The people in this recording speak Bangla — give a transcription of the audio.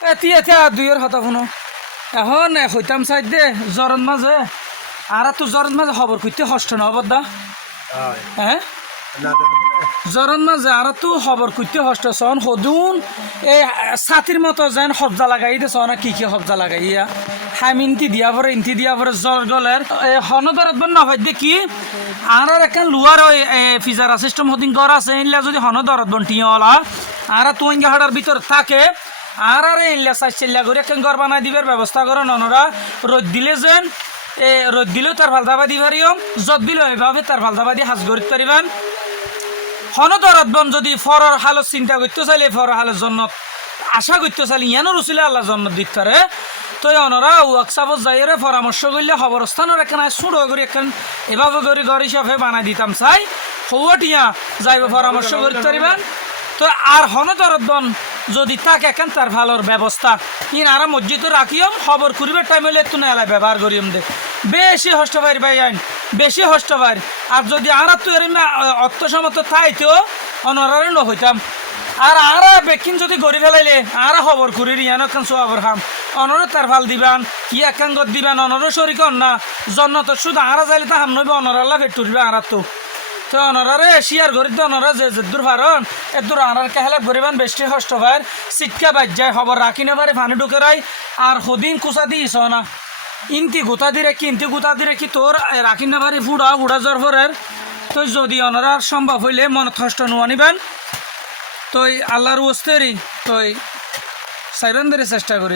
এতিয়া দুইয়ের হতা শুনো এখন হইতাম চাই দে জ্বরের মাঝে আর তো জ্বরের মাঝে খবর করতে হষ্ট না বদ্দা হ্যাঁ জ্বরের মাঝে আর তো খবর করতে হষ্ট সন সদুন এই ছাতির মতো যেন হবজা লাগাই দে সন কি হবজা লাগাইয়া হাম ইন্তি দিয়া পরে জ্বর গলের হনদরত না হয় দেখি আর এখান লুয়ার ওই ফিজার সিস্টেম হদিন ঘর আছে এনলা যদি হনদরত বন টিওলা আর তুই হাড়ার ভিতর থাকে আর এনলা চাইছিল্লা করে একখান ঘর বানাই দিবার ব্যবস্থা করো ননরা রোদ দিলে যেন রোদ দিলেও তার ভালদাবা দি পারিম যত দিলে এভাবে তার ভালদাবা দিয়ে হাজ গড়িতে পারিবেন হনদরত বন যদি ফরর হালত চিন্তা করতে চাইলে ফরর হালত জন্য আশা করতে চাইলে ইয়ানো রসিলে আল্লাহ জন্ম দিতে পারে তো অনরা ওয়ার্কশপত যাইরে পরামর্শ করলে খবরস্থানের এখানে ছোটো করে একখান এভাবে করে ঘর হিসাবে বানাই দিতাম চাই হওয়াটিয়া যাইব পরামর্শ করতে পারিবেন তো আর হনদরত বন যদি তাকে এখান তার ভালোর ব্যবস্থা ইন আর মসজিদে রাখিম খবর করিবার টাইম হলে একটু এলাই ব্যবহার করিম দে বেশি হষ্ট পাই ভাই আইন বেশি হষ্ট পাই আর যদি আর তো এরম অর্থসম্মত থাইতো অনরারে ন হইতাম আর বেকিন যদি গড়ি ফেলাইলে আর খবর করি রিয়ান একখান সোয়াবর খাম অনর তার ভাল দিবান কি একখান গদ দিবান অনরও শরিক না জন্ম তো শুধু আর যাইলে তা হাম নইবে অনরাল্লা ফের তুলবে আর তো অনরারে শিয়ার ঘড়ি তো অনরা যে দূর পারন এ দূর আনার কাহেলা গরিবান বেশি হষ্ট ভাই শিক্ষা বাজ যায় খবর রাখি না পারে ফানি ঢুকেরাই আর সদিন কুচা দিস না ইনতি গুতা দি রেখি ইনতি গুতা দি রেখি তোর রাখি না পারে ফুড়া জ্বর ফরের তো যদি অনরার সম্ভব হইলে মন হষ্ট নোয়া নিবেন তো আল্লাহর ওস্তেরি তো সাইবেন চেষ্টা করি।